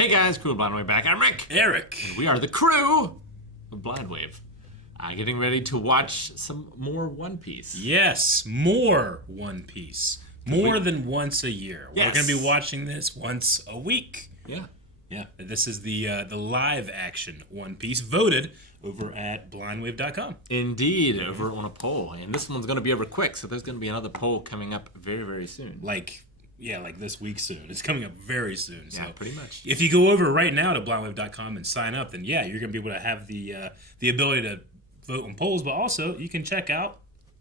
Hey guys, Crew of Blind Wave back. I'm Rick. Eric. And we are the crew of Blind Wave. Getting ready to watch some more One Piece. Yes, more One Piece. More than once a year. Yes. We're going to be watching this once a week. Yeah. Yeah, this is the live action One Piece voted over at blindwave.com. Indeed, over on a poll. And this one's going to be over quick, so there's going to be another poll coming up very, very soon. Like this week soon. It's coming up very soon. Yeah, So pretty much. if you go over right now to blindwave.com and sign up, then yeah, you're going to be able to have the ability to vote on polls, but also you can check out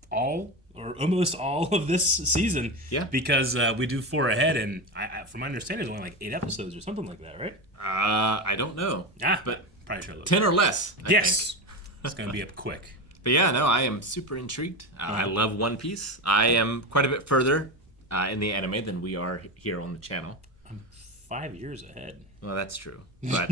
all or almost all of this season. Yeah. Because we do 4 ahead, and from my understanding, there's only like 8 episodes or something like that, right? I don't know. But probably should look. 10 or less, I think. It's going to be up quick. But yeah, no, I am super intrigued. I love One Piece. I am quite a bit further in the anime than we are here on the channel. I'm 5 years ahead. Well, that's true. But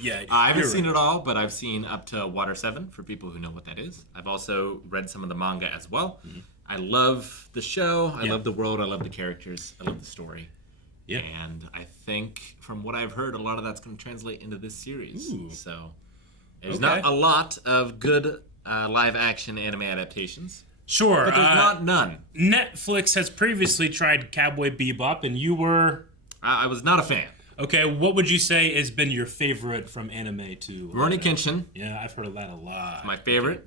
Yeah, I haven't seen it all, but I've seen up to Water 7 for people who know what that is. I've also read some of the manga as well. Mm-hmm. I love the show. I love the world. I love the characters. I love the story. Yeah. And I think from what I've heard, a lot of that's going to translate into this series. Ooh. So there's not a lot of good live action anime adaptations. Sure. But there's not none. Netflix has previously tried Cowboy Bebop, and you were... I was not a fan. Okay, what would you say has been your favorite from anime to... Rurouni Kenshin. Yeah, I've heard of that a lot. My favorite,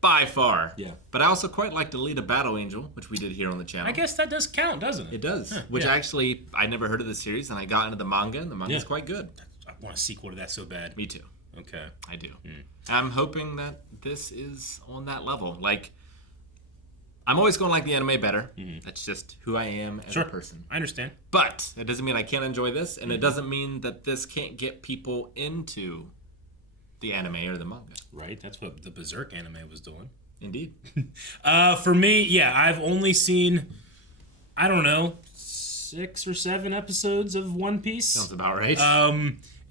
by far. Yeah. But I also quite like Alita Battle Angel, which we did here on the channel. I guess that does count, doesn't it? It does. Huh, which actually, I never heard of the series, and I got into the manga, and the manga's quite good. I want a sequel to that so bad. Me too. Okay. I do. I'm hoping that this is on that level. Like, I'm always going to like the anime better. That's just who I am as a person. I understand. But it doesn't mean I can't enjoy this, and it doesn't mean that this can't get people into the anime or the manga. Right, that's what the Berserk anime was doing. Indeed. For me, yeah, I've only seen, I don't know, 6 or 7 episodes of One Piece. Sounds about right.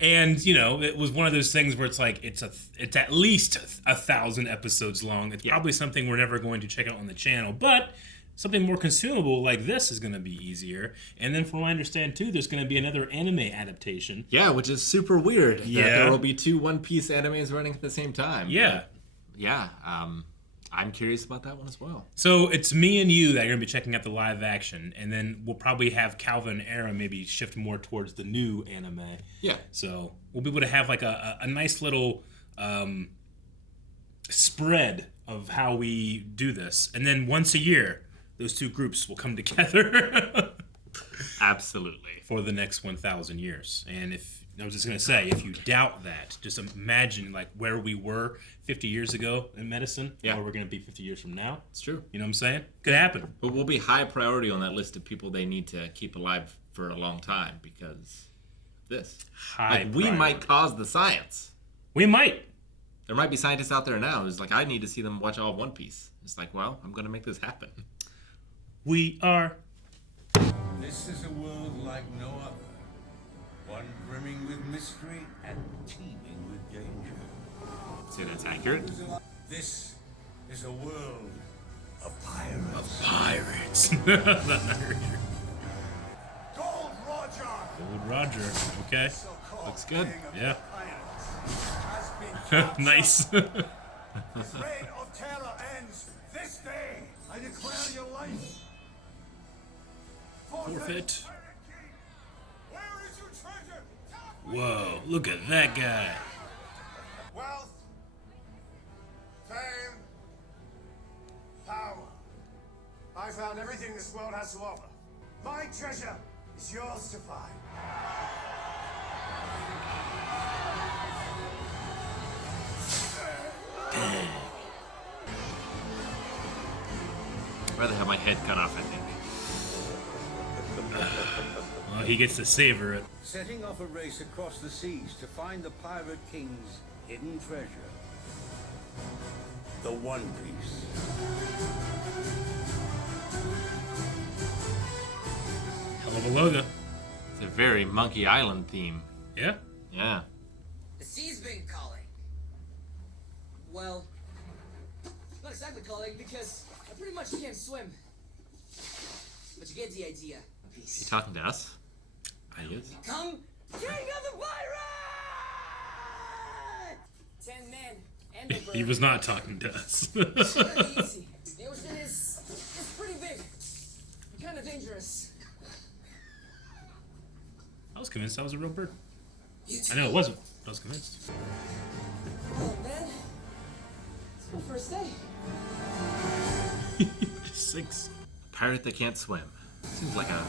And, you know, it was one of those things where it's like, it's at least 1,000 episodes long. It's probably something we're never going to check out on the channel, but something more consumable like this is going to be easier. And then from what I understand, too, there's going to be another anime adaptation. Yeah, which is super weird. Yeah. That there will be 2 One Piece animes running at the same time. Yeah. But, yeah, I'm curious about that one as well. So it's me and you that are going to be checking out the live action, and then we'll probably have Calvin and Aaron maybe shift more towards the new anime. Yeah. So we'll be able to have like a nice little spread of how we do this. And then once a year, those 2 groups will come together. Absolutely. For the next 1,000 years. And I was just going to say, if you doubt that, just imagine like where we were 50 years ago in medicine, where we're going to be 50 years from now. It's true. You know what I'm saying? Could happen. But we'll be high priority on that list of people they need to keep alive for a long time because this. We might cause the science. We might. There might be scientists out there now who's like, I need to see them watch all of One Piece. It's like, well, I'm going to make this happen. We are. This is a world like no other. One brimming with mystery and teeming with danger. See, that's accurate. This is a world of pirates. Pirates. Gold Roger! Gold Roger. Okay. Looks good. Yeah. Has been Nice. This reign of terror ends this day. I declare your life. Forfeit. Where is your treasure? Whoa, look at that guy. Wealth, fame, power. I found everything this world has to offer. My treasure is yours to find. I'd rather have my head cut off, I think. Well, he gets to savor it. Setting off a race across the seas to find the Pirate King's hidden treasure. The One Piece. Hell of a logo. It's a very Monkey Island theme. Yeah? Yeah. The sea's been calling. Well, not exactly calling because I pretty much can't swim. But you get the idea. You talking to us? He is. Come, King of the Pirate! 10 men and a bird. He was not talking to us. Really easy. The ocean is pretty big. Kind of dangerous. I was convinced that was a real bird. You I know it wasn't, but I was convinced. Oh man, it's my first day. Just sinks. Pirate that can't swim. Seems like a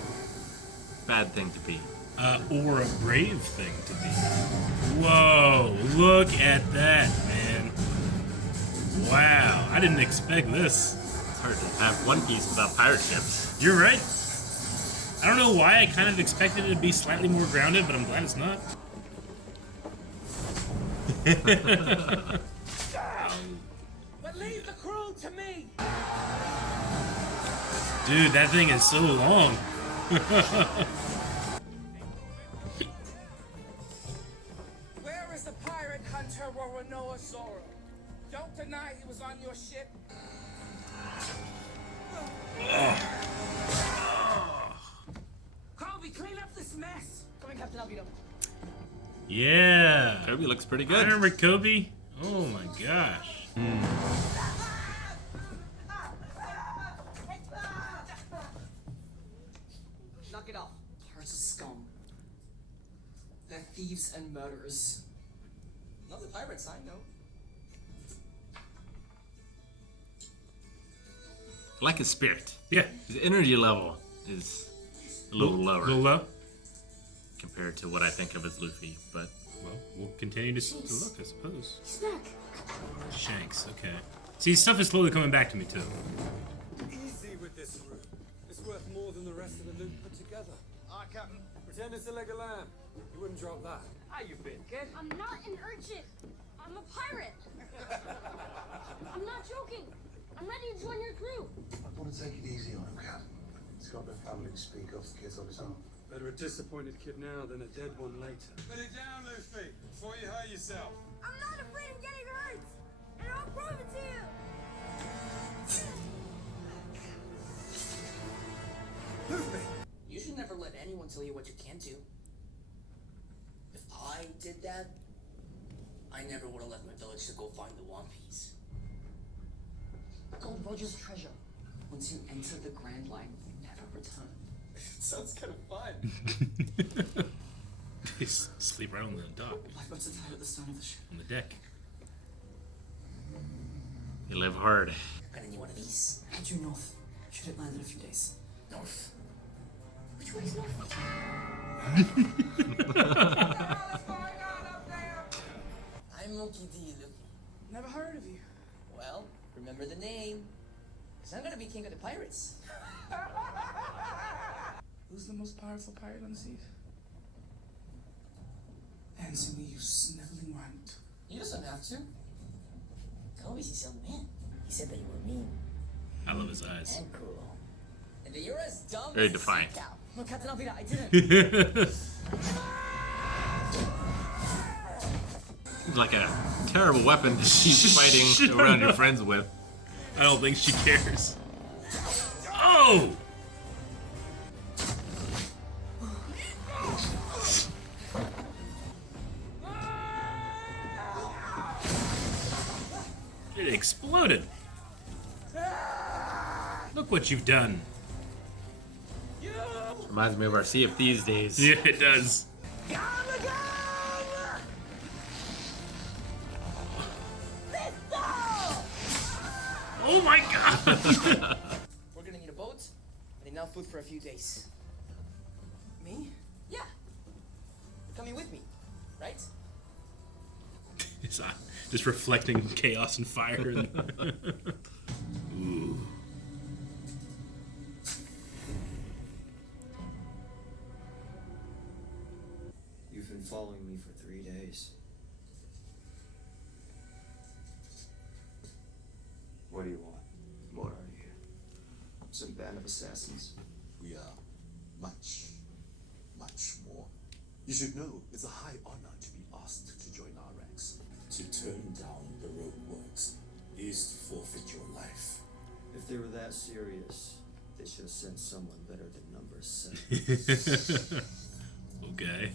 bad thing to be. Or a brave thing to be. Whoa, look at that, man. Wow, I didn't expect this. It's hard to have One Piece without pirate ships. You're right. I don't know why I kind of expected it to be slightly more grounded, but I'm glad it's not. But leave the crew to me. Dude, that thing is so long. Where is the pirate hunter Roronoa Zoro? Don't deny he was on your ship. Kobe, clean up this mess. Coming, Captain Albedo. Yeah. Kobe looks pretty I good. remember Kobe. Oh my gosh. Knock it off. Pirates are scum. They're thieves and murderers. Not the pirates, I know. I like his spirit. Yeah. His energy level is a little lower A little low. compared to what I think of as Luffy, but Well, we'll continue to look, I suppose. He's back. Shanks, okay. See, stuff is slowly coming back to me, too. Easy with this room. It's worth more than the rest of the loot put together. Captain. Pretend it's a leg of lamb. You wouldn't drop that. How you been, kid? I'm not an urchin. I'm a pirate. I'm not joking. I'm ready to join your crew. I want to take it easy on him, Captain. He's got no family to speak of. The kid's on his own. Better a disappointed kid now than a dead one later. Put it down, Luffy, before you hurt yourself. I'm not afraid of getting hurt. And I'll prove it to you. Luffy! You should never let anyone tell you what you can't do. If I did that, I never would have left my village to go find the One Piece. Gold Roger's treasure. Once you enter the Grand Line, you never return. Sounds kind of fun. They sleep right on the dock, Lifeboats are tied at the stern of the ship. on the deck. you live hard. Got any one of these? Due north. Should it land in a few days? North. Which way is north? I'm Monkey D. Luffy. Never heard of you. Well, remember the name. Because I'm gonna be king of the pirates. Who's the most powerful pirate on the seas? Answer me, you sniveling runt. He doesn't have to. Kobe's his own man. He said that you were mean I love his eyes. and cruel. And that you're as dumb Very as defiant. a sea cow. No, Captain Albedo, I didn't. Seems like a terrible weapon to keep fighting around your friends with. I don't think she cares. Oh! It exploded. Look what you've done. Reminds me of our Sea of Thieves days. Yeah, it does. Oh my god! We're gonna need a boat and enough food for a few days. Me? Yeah. You're coming with me, right? His eye, just reflecting chaos and fire. Ooh. You've been following me for 3 days. What do you want? What are you? Some band of assassins? We are much, much more. You should know it's a high honor to be asked to join our ranks. To turn down the roadworks is to forfeit your life. If they were that serious, they should have sent someone better than number 7. Okay.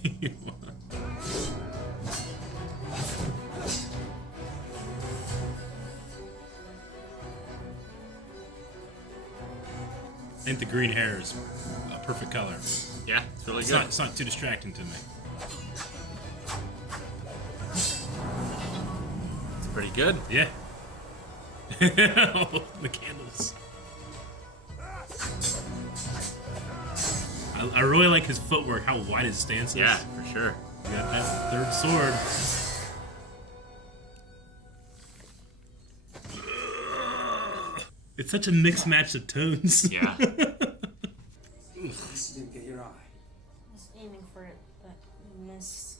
I think the green hair is a perfect color. Yeah, it's really It's good. not too distracting to me. It's pretty good. Yeah. Oh, the candles. I really like his footwork, how wide his stance is. Yeah, for sure. You got that third sword. It's such a mixed match of tones. Yeah. You didn't get your eye. I was aiming for it, but missed.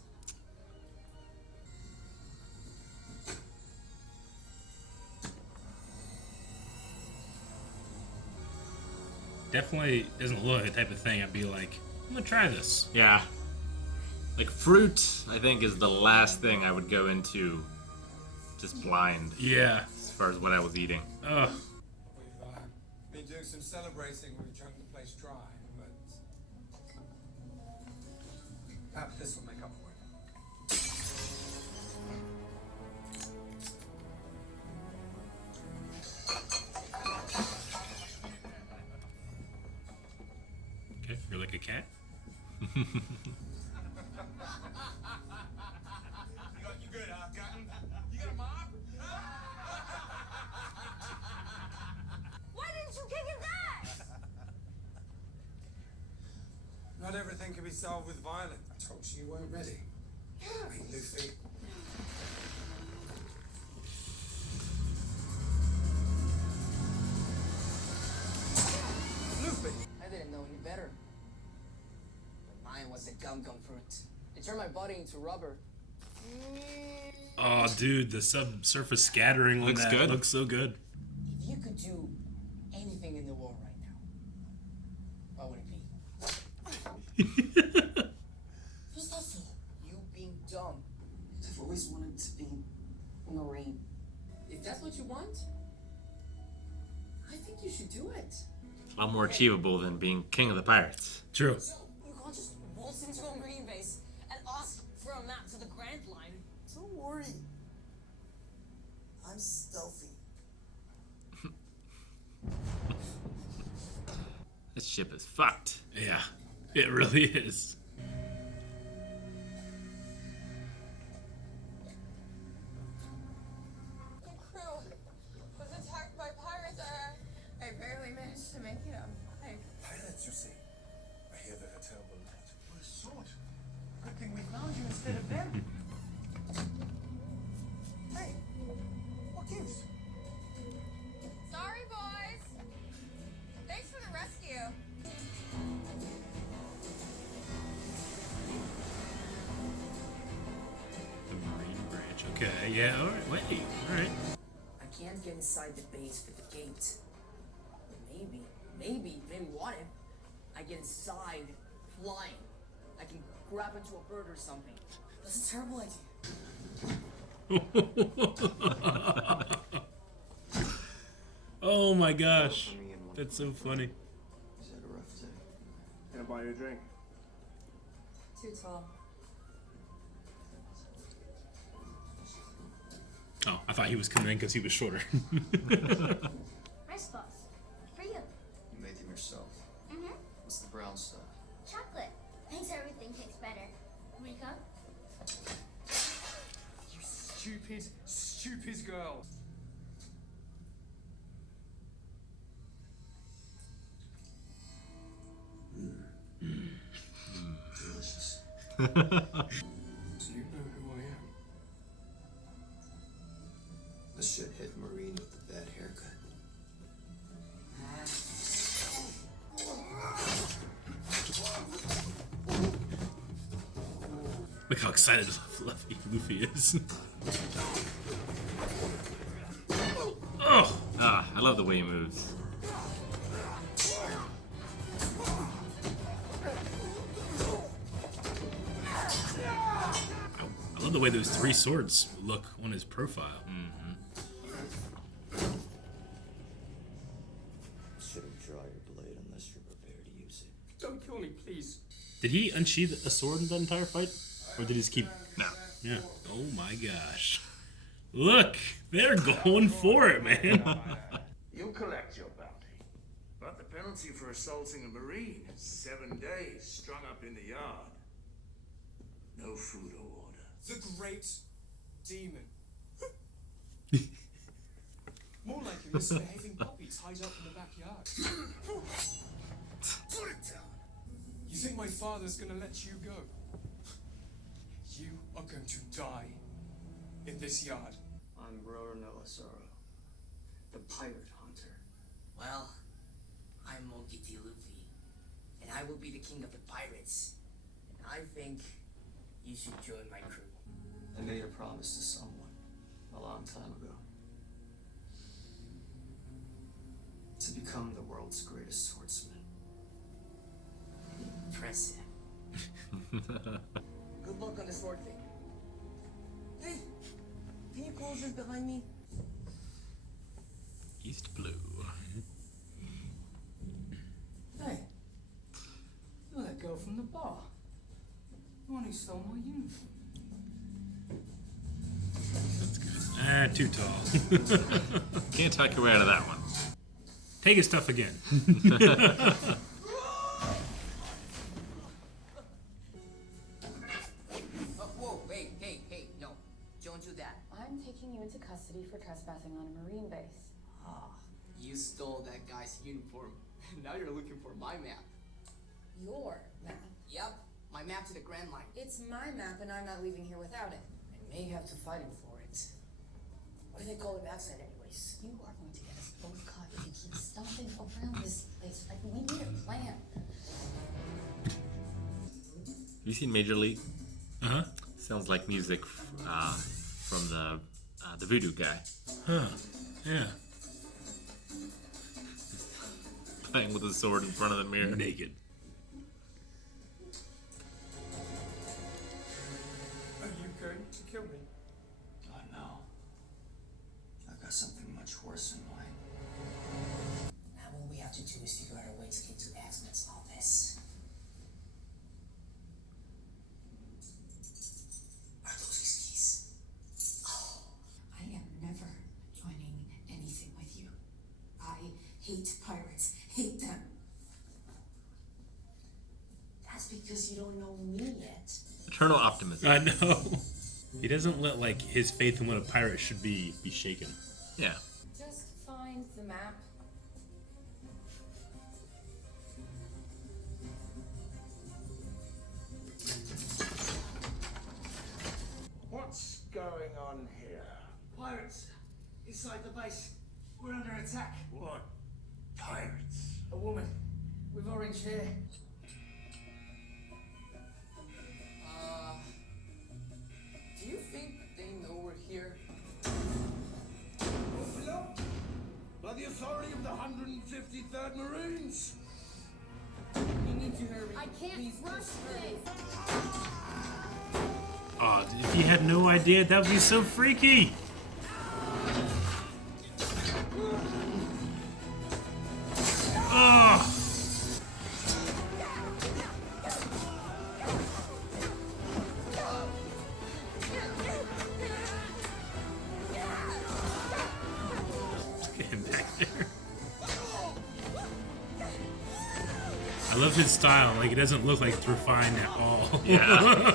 Definitely doesn't look like the type of thing I'd be like, I'm gonna try this. Yeah. Like fruit, I think, is the last thing I would go into just blind Yeah. as far as what I was eating. Ugh. We've been doing some celebrating. We've drunk the place dry, but perhaps this will make up for it. Okay, you're like a cat. You good, huh, Cotton? You got a mop? Why didn't you kick his ass? Not everything can be solved with violence. I told you you weren't ready. Hey, Luffy. Luffy! I didn't know any better. But mine was the gum fruit. It turned my body into rubber. Oh, dude, the subsurface scattering on Looks that good. looks so good. If you could do anything in the world right now, what would it be? Who's that for? You being dumb. I've always wanted to be a Marine. If that's what you want, I think you should do it. A lot more achievable than being king of the pirates. True. So, you can't just waltz into a marine base and ask for a map to the Grand Line. Don't worry. I'm stealthy. This ship is fucked. Yeah, it really is. The crew was attacked by pirates. I barely managed to make it out alive. Pirates, you say? I hear they're a terrible lot. What a sort. Good thing we found you instead of them. Hey, what gives? Sorry, boys. Thanks for the rescue. The Marine branch. Okay, yeah, alright, wait, alright. I can't get inside the base with the gate. But maybe, if they want it, I get inside flying. I can grab into a bird or something. That's a terrible idea. Oh my gosh. That's so funny. Is that a rough day? Can I buy you a drink? Too tall. Oh, I thought he was coming in because he was shorter. Rice balls. For you. You made them yourself. Mm-hmm. What's the brown stuff? Chocolate. Makes everything taste better. Wake up. You stupid, stupid girl. Delicious. Do you know who I am? The shithead Marine with the bad haircut. Look how excited Luffy is. Oh! Ah, I love the way he moves. I love the way those three swords look on his profile. Shouldn't draw your blade unless you're prepared to use it. Don't kill me, please. Did he unsheath a sword in that entire fight? Or did he just keep... No. Yeah. Oh my gosh. Look! They're going for it, man. You collect your bounty. But the penalty for assaulting a Marine is 7 days strung up in the yard. No food or water. The Great Demon. More like a misbehaving puppy tied up in the backyard. Put it down. You think my father's gonna let you go? You are going to die in this yard. I'm Zoro, the pirate hunter. Well, I'm Buggy the Luffy, and I will be the king of the pirates. And I think you should join my crew. I made a promise to someone a long time ago. To become the world's greatest swordsman. Impressive. Good luck on the sword thing. Hey, can you close this behind me? East Blue. Hey, you're that girl from the bar. The one who stole my uniform. That's good. Ah, too tall. Can't talk your way out of that one. Take his stuff again. Whoa, hey, no. Don't do that. I'm taking you into custody for trespassing on a Marine base. Ah, you stole that guy's uniform. Now you're looking for my map. Your map. Yep, my map to the Grand Line. It's my map and I'm not leaving here without it. I may have to fight him for it. What do they call him outside anyways? You are going to get us both caught if you keep stomping around this place. Like, we need a plan. Have you seen Major League? Uh-huh. Sounds like music from the voodoo guy. Huh. Yeah. Playing with a sword in front of the mirror. Naked. Are you going to kill me? Oh no. I've got something much worse in mind. Now all we have to do is figure out a way to get to X-Men's office. Are those his keys? Oh, I am never joining anything with you. I hate pirates. Hate them. that's because you don't know me yet. Eternal optimism. I know. He doesn't let, like, his faith in what a pirate should be shaken. Yeah. Just find the map. What's going on here? Pirates! Inside the base. We're under attack. What? Pirates? A woman with orange hair. Do you think they know we're here? Hello? By the authority of the 153rd Marines? You need to hurry. I can't rush this. Oh, if you had no idea, that would be so freaky. Oh. Get him back there. I love his style. Like, it doesn't look like it's refined at all. Yeah.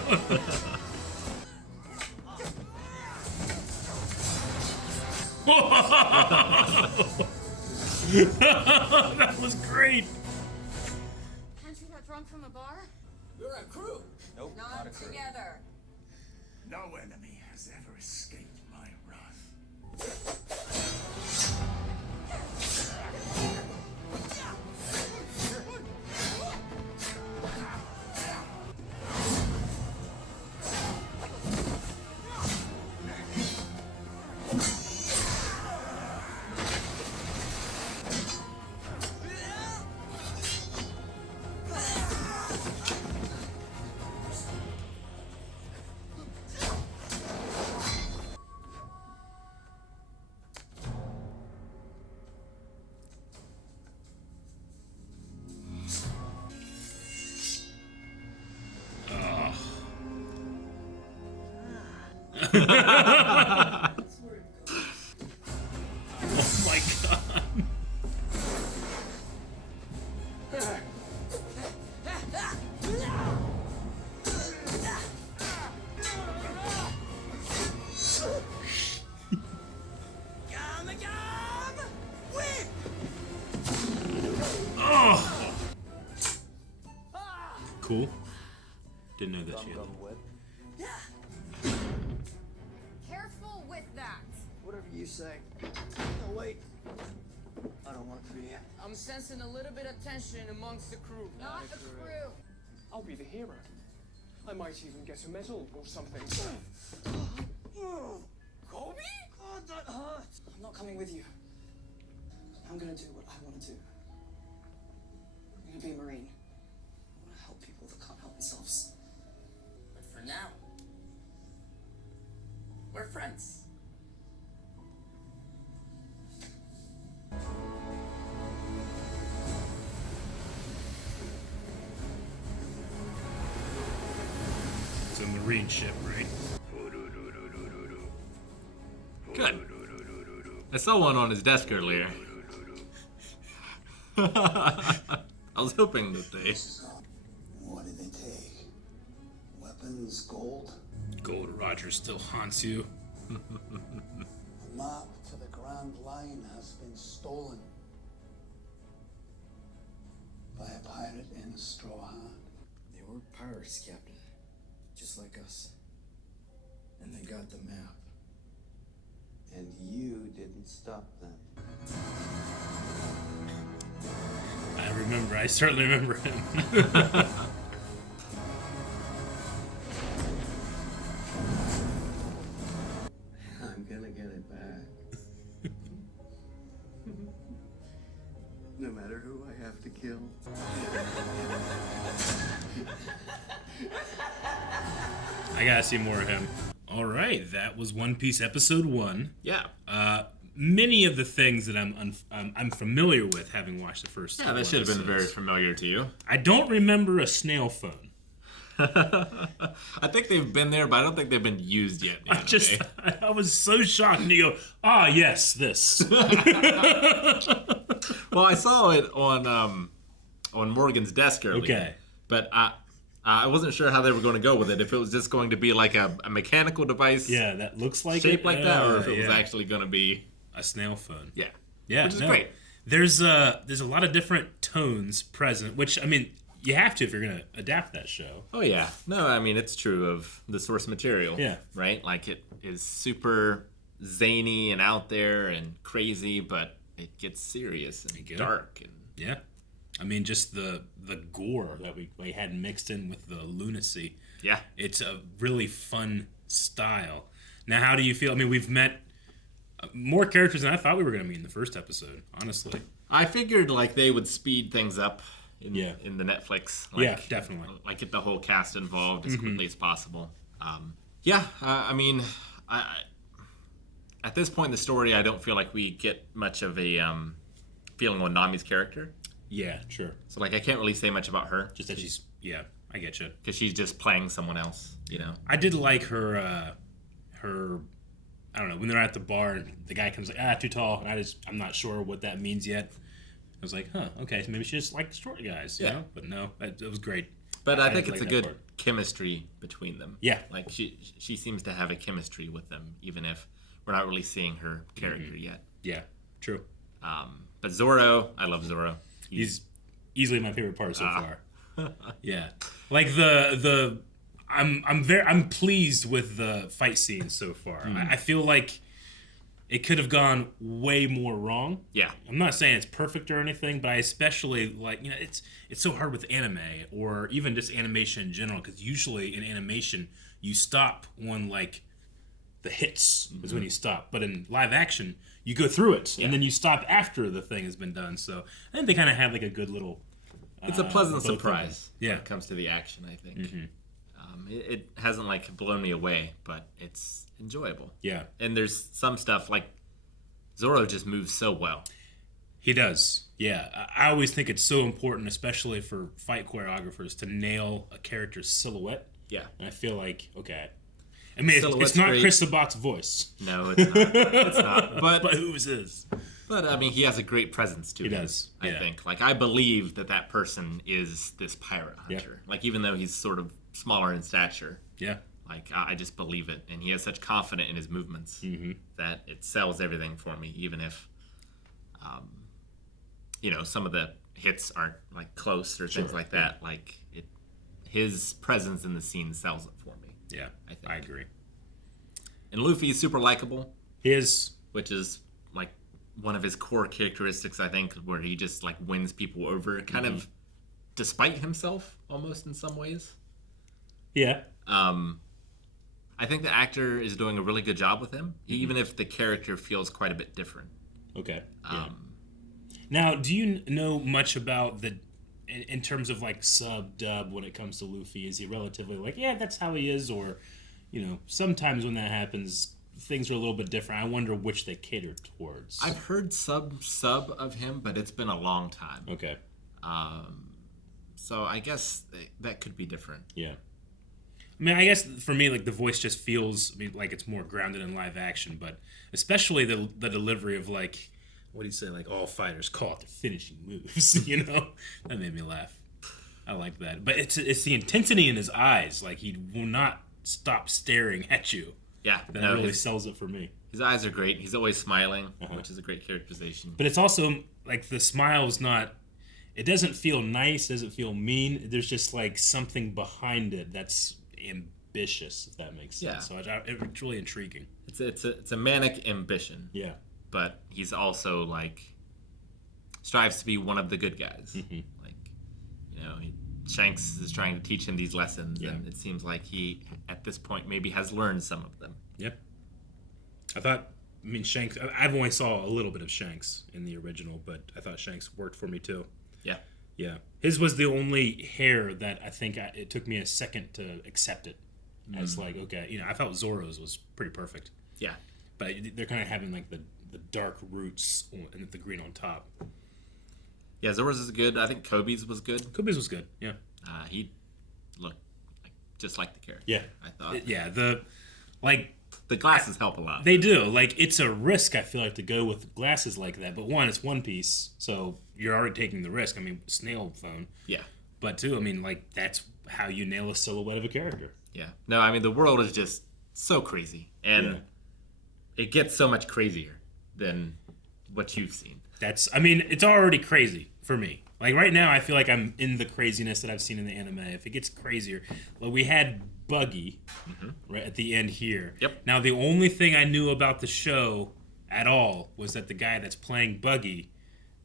That was great. Aren't you got drunk from the bar? We're a crew. Nope, not a crew. Together. No enemy has ever escaped my wrath. Oh my god. Oh. Cool. Didn't know that she had that. Careful with that. Whatever you say. No, wait. I don't want to be here. I'm sensing a little bit of tension amongst the crew. Not a crew. I'll be the hero. I might even get a medal or something. Kobe? God, that hurts. I'm not coming with you. I'm gonna do what I want to do. I'm gonna be a Marine. I want to help people that can't help themselves. But for now, we're friends. It's a marine ship, right? Good. I saw one on his desk earlier. I was hoping that they... What did they take? Weapons, gold? Gold Roger still haunts you. A map to the Grand Line has been stolen by a pirate in a straw hat. They were pirates, Captain. Just like us. And they got the map. And you didn't stop them. I remember. I certainly remember him. I'm gonna get it back. No matter who I have to kill. I gotta see more of him. All right, that was One Piece episode 1. Yeah. Many of the things that I'm familiar with, having watched the first. Yeah, that should have been very familiar to you. I don't remember a snail phone. I think they've been there, but I don't think they've been used yet. I was so shocked, and you go, "Ah, yes, this." Well, I saw it on Morgan's desk earlier. Okay. But I wasn't sure how they were going to go with it. If it was just going to be like a mechanical device, Yeah, that looks like shaped it. like that, or if it was Yeah. actually going to be a snail phone. Yeah. Yeah, Which is no. great. There's a lot of different tones present, which, I mean, you have to if you're going to adapt that show. Oh, yeah. No, I mean, it's true of the source material. Yeah. Right? Like, it is super zany and out there and crazy, but it gets serious and dark. And Yeah. I mean, just the gore that we had mixed in with the lunacy. Yeah. It's a really fun style. Now, how do you feel? I mean, we've met more characters than I thought we were going to meet in the first episode, honestly. I figured, like, they would speed things up in the Netflix. Like, Yeah, definitely. Like, get the whole cast involved as Mhm. quickly as possible. I mean, at this point in the story, I don't feel like we get much of a feeling on Nami's character. Yeah, sure. So, like, I can't really say much about her. Just that she's, yeah, I get you. Because she's just playing someone else, you know? I did like her, I don't know, when they're at the bar and the guy comes like, too tall, and I'm not sure what that means yet. I was like, okay, so maybe she just likes short guys, you know? But no, it was great. But I think it's like a that good part. chemistry between them. Yeah. Like, she seems to have a chemistry with them, even if we're not really seeing her character yet. Yeah, true. But Zoro, I love Zoro. He's easily my favorite part so Ah. far. Yeah, like I'm pleased with the fight scenes so far. Mm. I feel like it could have gone way more wrong. Yeah. I'm not saying it's perfect or anything, but I especially like, you know, it's so hard with anime or even just animation in general, because usually in animation you stop on like the hits is when you stop, but in live action you go through it and then you stop after the thing has been done. So I think they kind of have like a good little. It's a pleasant both of them. surprise Yeah. when it comes to the action, I think. It hasn't, like, blown me away, but it's enjoyable. Yeah. And there's some stuff, like, Zoro just moves so well. He does. Yeah. I always think it's so important, especially for fight choreographers, to nail a character's silhouette. Yeah. And I feel like, okay. I mean, Silhouette's it's not great. Chris Sabat's voice. No, it's not. It's not. But whose is? But I mean, he has a great presence to him. He does. I think. Like, I believe that person is this pirate hunter. Like, even though he's sort of smaller in stature. Yeah. Like, I just believe it, and he has such confidence in his movements that it sells everything for me, even if, some of the hits aren't like close or things like that. Like, his presence in the scene sells it for me. Yeah, I agree. And Luffy is super likable. He is, which is like one of his core characteristics, I think, where he just like wins people over, kind of despite himself, almost in some ways. Yeah. I think the actor is doing a really good job with him, even if the character feels quite a bit different. Okay. Now, do you know much about in terms of like sub-dub when it comes to Luffy? Is he relatively like, yeah, that's how he is? Or, sometimes when that happens, things are a little bit different. I wonder which they cater towards. I've heard sub of him, but it's been a long time. Okay. So I guess that could be different. Yeah. I mean, I guess for me, like, the voice just feels like it's more grounded in live action, but especially the delivery of, like, what do you say, like, all fighters call it their finishing moves, That made me laugh. I like that. But it's the intensity in his eyes. Like, he will not stop staring at you. Yeah. That really sells it for me. His eyes are great. He's always smiling, which is a great characterization. But it's also, like, the smile's not... It doesn't feel nice, doesn't feel mean. There's just, like, something behind it that's ambitious, if that makes sense. So it's really intriguing. It's a manic ambition. Yeah. But he's also, like, strives to be one of the good guys. Like, Shanks is trying to teach him these lessons, and it seems like he, at this point, maybe has learned some of them. Yeah. Shanks, I've only saw a little bit of Shanks in the original, but I thought Shanks worked for me too. Yeah. Yeah. His was the only hair that I think it took me a second to accept it. As like, okay, I felt Zoro's was pretty perfect. Yeah. But they're kind of having like the dark roots and the green on top. Yeah, Zoro's is good. I think Kobe's was good. Kobe's was good, yeah. He looked just like the character. Yeah. I thought. The glasses help a lot. They do. Like, it's a risk, I feel like, to go with glasses like that. But one, it's One Piece, so you're already taking the risk. I mean, Snail phone. Yeah. But two, I mean, like, that's how you nail a silhouette of a character. Yeah. No, I mean, the world is just so crazy. And it gets so much crazier than what you've seen. It's already crazy for me. Like, right now, I feel like I'm in the craziness that I've seen in the anime. If it gets crazier, well, we had Buggy right at the end here. Yep. Now, the only thing I knew about the show at all was that the guy that's playing Buggy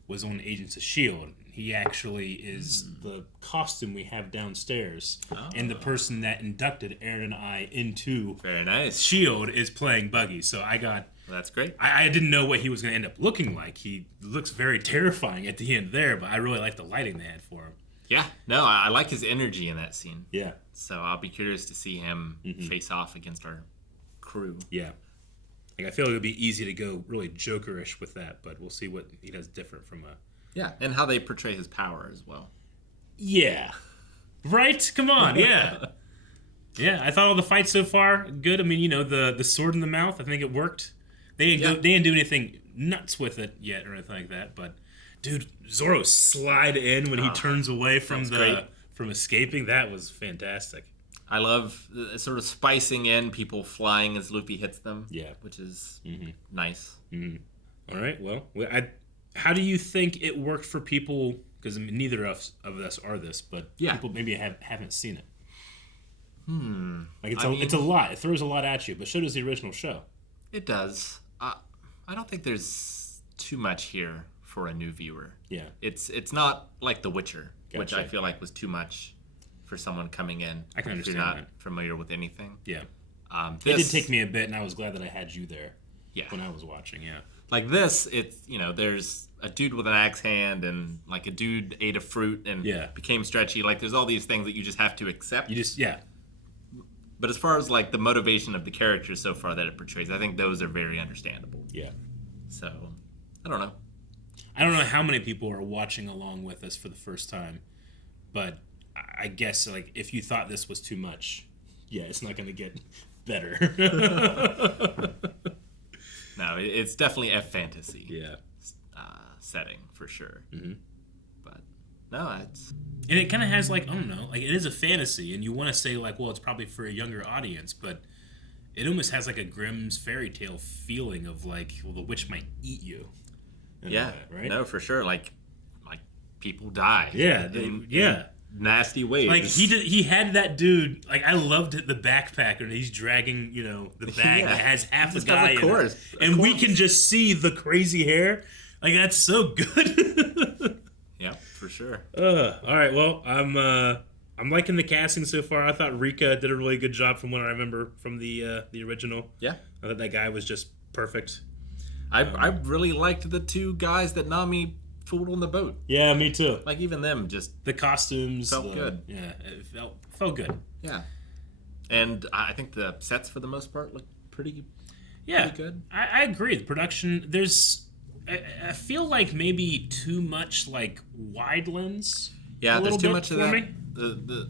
was on Agents of S.H.I.E.L.D. He actually is the costume we have downstairs. And the person that inducted Aaron and I into Very nice. S.H.I.E.L.D. is playing Buggy. So I got... That's great. I didn't know what he was going to end up looking like. He looks very terrifying at the end there, but I really like the lighting they had for him. Yeah. No, I like his energy in that scene. Yeah. So I'll be curious to see him face off against our crew. Yeah. Like, I feel it would be easy to go really Jokerish with that, but we'll see what he does different from a... Yeah, and how they portray his power as well. Yeah. Right? Come on, yeah. Yeah, I thought all the fights so far good. I mean, the sword in the mouth, I think it worked. They didn't do anything nuts with it yet or anything like that, but dude, Zoro slide in when he turns away from escaping. That was fantastic. I love sort of spicing in people flying as Luffy hits them. Yeah, which is nice. All right, well, how do you think it worked for people? Because neither of us are this, but people maybe haven't seen it. Like it's a lot. It throws a lot at you, but so does the original show. It does. I don't think there's too much here for a new viewer. Yeah. It's not like The Witcher, which I feel like was too much for someone coming in. I can understand if you're not that. familiar with anything. Yeah. It did take me a bit, and I was glad that I had you there. Yeah. When I was watching, yeah. Like this, it's there's a dude with an axe hand, and like a dude ate a fruit and became stretchy. Like there's all these things that you just have to accept. But as far as like the motivation of the characters so far that it portrays, I think those are very understandable. Yeah. So, I don't know. I don't know how many people are watching along with us for the first time, but I guess like if you thought this was too much, Yeah, it's not going to get better. No, it's definitely a fantasy setting for sure. Mm-hmm. But no, it's... And it kind of has like, I don't know, like it is a fantasy, and you want to say like, well, it's probably for a younger audience, but it almost has like a Grimm's fairy tale feeling of like, well, the witch might eat you. Yeah, right? No, for sure. Like people die. Yeah, in nasty ways. Like he had that dude. Like I loved the backpacker, and he's dragging the bag that has half a guy in it, and we can just see the crazy hair. Like that's so good. Yeah, for sure. All right, well, I'm liking the casting so far. I thought Rika did a really good job from what I remember from the original. Yeah, I thought that guy was just perfect. I really liked the two guys that Nami fooled on the boat. Yeah, me too. Like even them, just the costumes felt good. Yeah, it felt good. Yeah, and I think the sets for the most part look pretty good. I agree. The production, I feel like maybe too much like wide lens. Yeah, there's too much of that.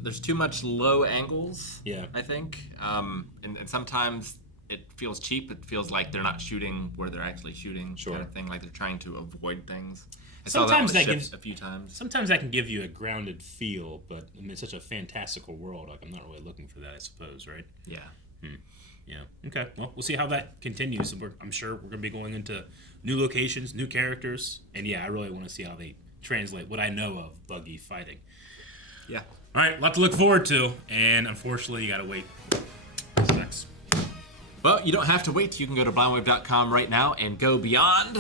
There's too much low angles. Yeah, I think, and sometimes it feels cheap. It feels like they're not shooting where they're actually shooting, kind of thing. Like they're trying to avoid things. Sometimes that gives a few times. Sometimes that can give you a grounded feel, but I mean, it's such a fantastical world. Like I'm not really looking for that, I suppose, right? Yeah. Yeah. Okay. Well, we'll see how that continues. I'm sure we're going to be going into new locations, new characters, and yeah, I really want to see how they translate what I know of Buggy fighting. Yeah. All right, a lot to look forward to, and unfortunately, you got to wait. What's next? Well, you don't have to wait. You can go to blindwave.com right now and go beyond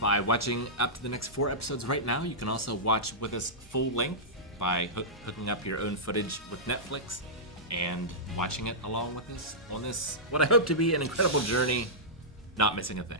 by watching up to the next 4 episodes right now. You can also watch with us full length by hooking up your own footage with Netflix and watching it along with us on this, what I hope to be an incredible journey, not missing a thing.